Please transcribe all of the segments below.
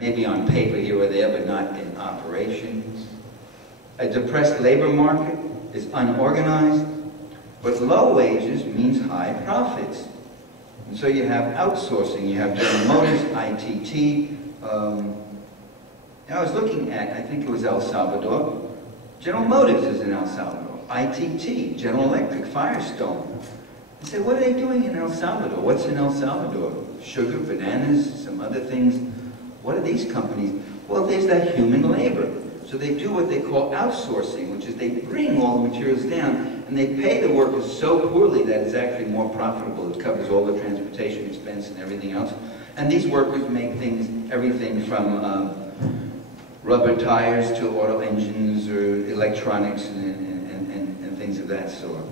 maybe on paper here or there, but not in operation. A depressed labor market is unorganized, but low wages means high profits. And so you have outsourcing, you have General Motors, ITT. I was looking at, I think it was El Salvador. General Motors is in El Salvador. ITT, General Electric, Firestone. I said, what are they doing in El Salvador? What's in El Salvador? Sugar, bananas, some other things. What are these companies? Well, there's that human labor. So they do what they call outsourcing, which is they bring all the materials down and they pay the workers so poorly that it's actually more profitable. It covers all the transportation expense and everything else. And these workers make things, everything from rubber tires to auto engines or electronics and things of that sort.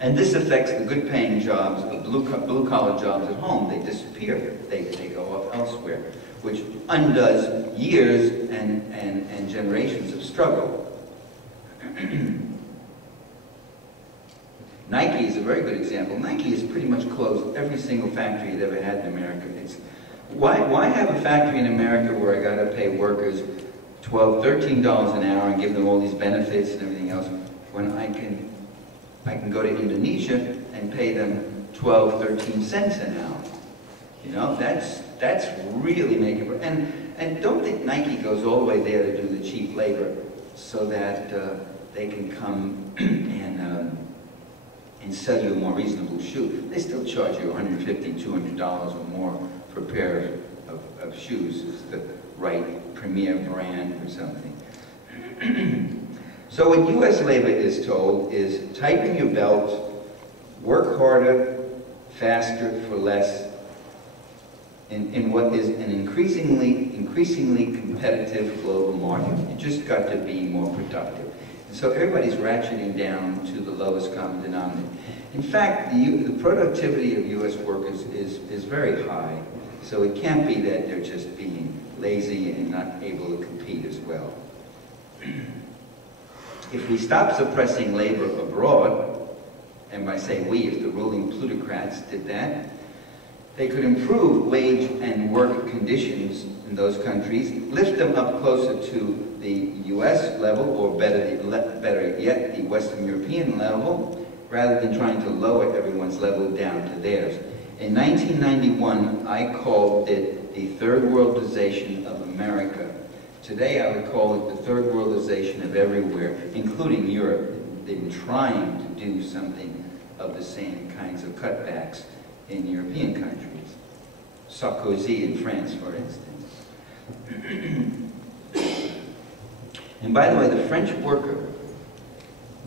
And this affects the good-paying jobs, the blue-collar jobs at home. They disappear. They go off elsewhere, which undoes years and generations of struggle. Nike is a very good example. Nike has pretty much closed every single factory it ever had in America. Why have a factory in America where I got to pay workers $12, $13 an hour and give them all these benefits and everything else, when I can go to Indonesia and pay them 12, 13 cents an hour? You know, that's really making it. And don't think Nike goes all the way there to do the cheap labor so that they can come and sell you a more reasonable shoe. They still charge you $150, $200 or more for a pair of shoes. It's the right premier brand or something. So what U.S. labor is told is tighten your belt, work harder, faster, for less, in what is an increasingly competitive global market. You just got to be more productive. And so everybody's ratcheting down to the lowest common denominator. In fact, the productivity of U.S. workers is very high, so it can't be that they're just being lazy and not able to compete as well. If we stop suppressing labor abroad, and by saying we, if the ruling plutocrats did that, they could improve wage and work conditions in those countries, lift them up closer to the U.S. level, or better yet, the Western European level, rather than trying to lower everyone's level down to theirs. In 1991, I called it the third worldization of America. Today, I would call it the third worldization of everywhere, including Europe. They've been trying to do something of the same kinds of cutbacks in European countries. Sarkozy in France, for instance. And by the way, the French worker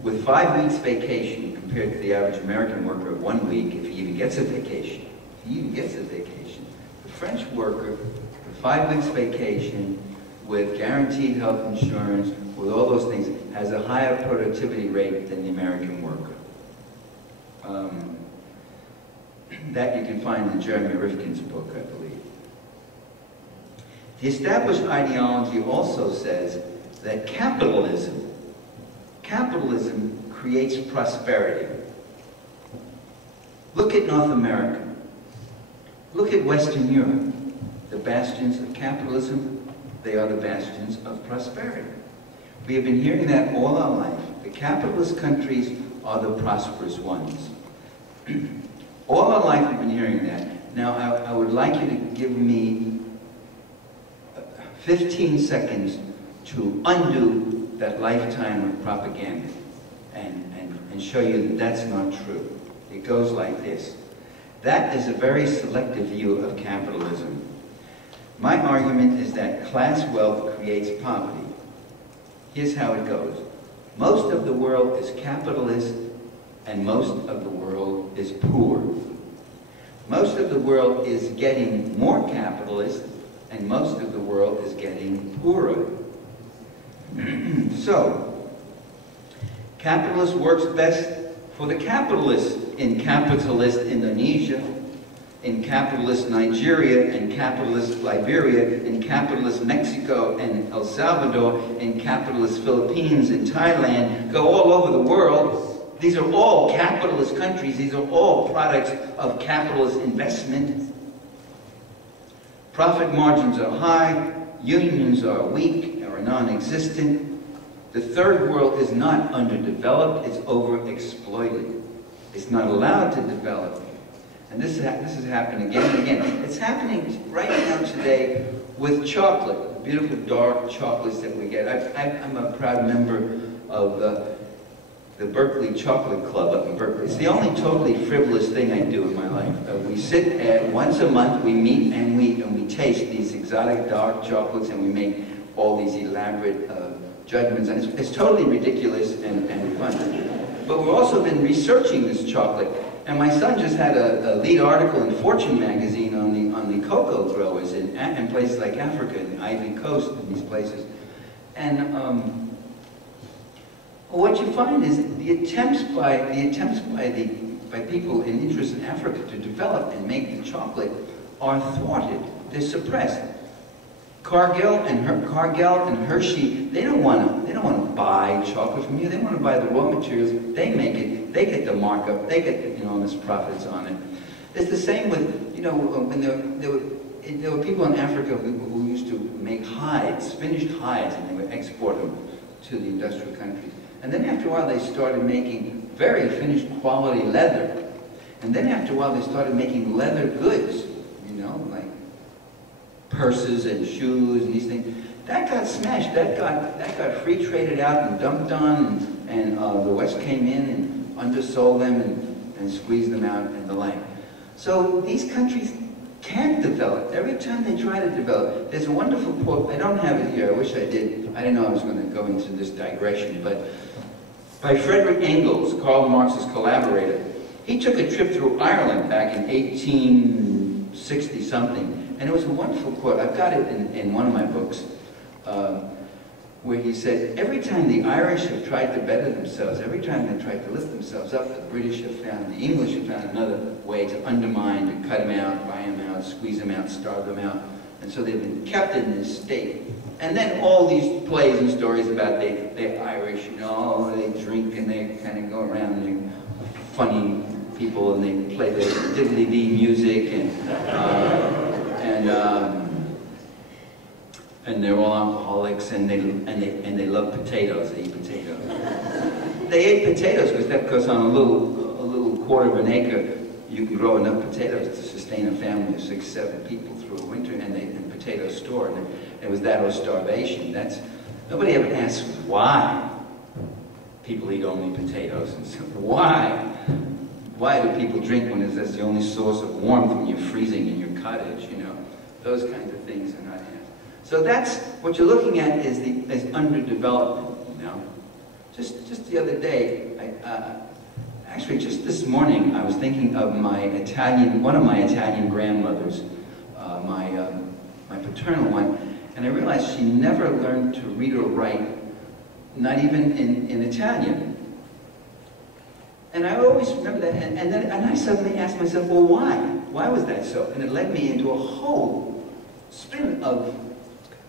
with 5 weeks vacation compared to the average American worker of 1 week, if he even gets a vacation, the French worker with 5 weeks vacation, with guaranteed health insurance, with all those things, has a higher productivity rate than the American worker. That you can find in Jeremy Rifkin's book, I believe. The established ideology also says that capitalism creates prosperity. Look at North America. Look at Western Europe. The bastions of capitalism, they are the bastions of prosperity. We have been hearing that all our life. The capitalist countries are the prosperous ones. All our life we've been hearing that. Now I would like you to give me 15 seconds to undo that lifetime of propaganda and show you that that's not true. It goes like this. That is a very selective view of capitalism. My argument is that class wealth creates poverty. Here's how it goes. Most of the world is capitalist and most of the world is poor. Most of the world is getting more capitalist and most of the world is getting poorer. So, capitalist works best for the capitalists in capitalist Indonesia, in capitalist Nigeria, in capitalist Liberia, in capitalist Mexico and El Salvador, in capitalist Philippines and Thailand, go all over the world. These are all capitalist countries. These are all products of capitalist investment. Profit margins are high, unions are weak or non-existent. The third world is not underdeveloped, it's overexploited. It's not allowed to develop. And this is happening again and again. It's happening right now today with chocolate, beautiful dark chocolates that we get. I'm a proud member of the Berkeley Chocolate Club up in Berkeley. It's the only totally frivolous thing I do in my life. We sit once a month, we meet and we taste these exotic dark chocolates, and we make all these elaborate judgments, and it's totally ridiculous and fun. But we've also been researching this chocolate, and my son just had a lead article in Fortune magazine on the cocoa growers in places like Africa and the Ivory Coast and these places. And what you find is the attempts by people in interest in Africa to develop and make the chocolate are thwarted. They're suppressed. Cargill and Hershey, they don't want to buy chocolate from you. They want to buy the raw materials. They make it. They get the markup. They get the enormous profits on it. It's the same with, when there were people in Africa who used to make hides, finished hides, and they would export them to the industrial countries. And then after a while, they started making very finished quality leather. And then after a while, they started making leather goods, like purses and shoes and these things. That got smashed. That got free traded out and dumped on, and the West came in and undersold them and squeezed them out and the like. So these countries can't develop. Every time they try to develop, there's a wonderful quote. I don't have it here. I wish I did. I didn't know I was going to go into this digression, but by Frederick Engels, Karl Marx's collaborator. He took a trip through Ireland back in 1860-something, and it was a wonderful quote. I've got it in one of my books, where he said, every time the Irish have tried to better themselves, every time they tried to lift themselves up, the British have found, the English have found another way to undermine, to cut them out, buy them out, squeeze them out, starve them out. And so they've been kept in this state. And then all these plays and stories about they're Irish, they drink and they kind of go around and they're funny people and they play their diddly-dee music and they're all alcoholics and they love potatoes. They eat potatoes. They ate potatoes because on a little quarter of an acre you can grow enough potatoes to sustain a family of 6, 7 people through a winter, and potatoes stored. And it was that or starvation. Nobody ever asks why people eat only potatoes. And so why do people drink when that's the only source of warmth when you're freezing in your cottage? Those kinds of things are not asked. So that's what you're looking at is underdevelopment. Just the other day, actually just this morning, I was thinking of one of my Italian grandmothers, my paternal one, and I realized she never learned to read or write, not even in Italian. And I always remember that, and I suddenly asked myself, well, why? Why was that so? And it led me into a whole spin of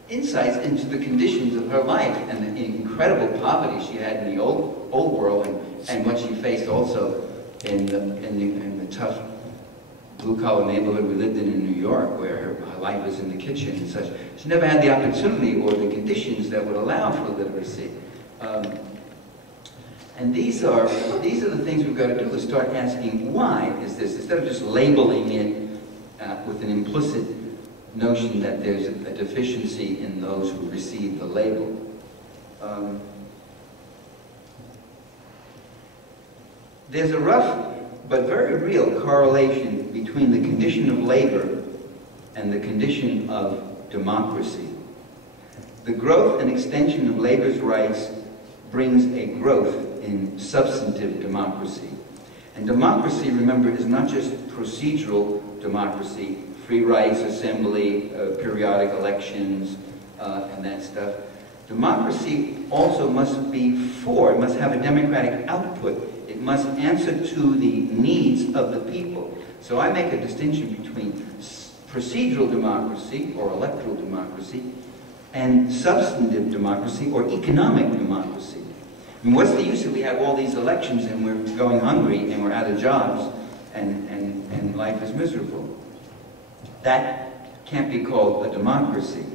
insights into the conditions of her life and the incredible poverty she had in the old world, and what she faced also in the tough blue-collar neighborhood we lived in New York, where her life was in the kitchen and such. She never had the opportunity or the conditions that would allow for literacy. And these are the things we've got to do, is start asking, why is this? Instead of just labeling it with an implicit notion that there's a deficiency in those who receive the label. There's a rough but very real correlation between the condition of labor and the condition of democracy. The growth and extension of labor's rights brings a growth in substantive democracy. And democracy, remember, is not just procedural democracy, free rights, assembly, periodic elections, and that stuff. Democracy also must it must have a democratic output. It must answer to the needs of the people. So I make a distinction between procedural democracy, or electoral democracy, and substantive democracy, or economic democracy. I mean, what's the use if we have all these elections and we're going hungry and we're out of jobs and life is miserable? That can't be called a democracy.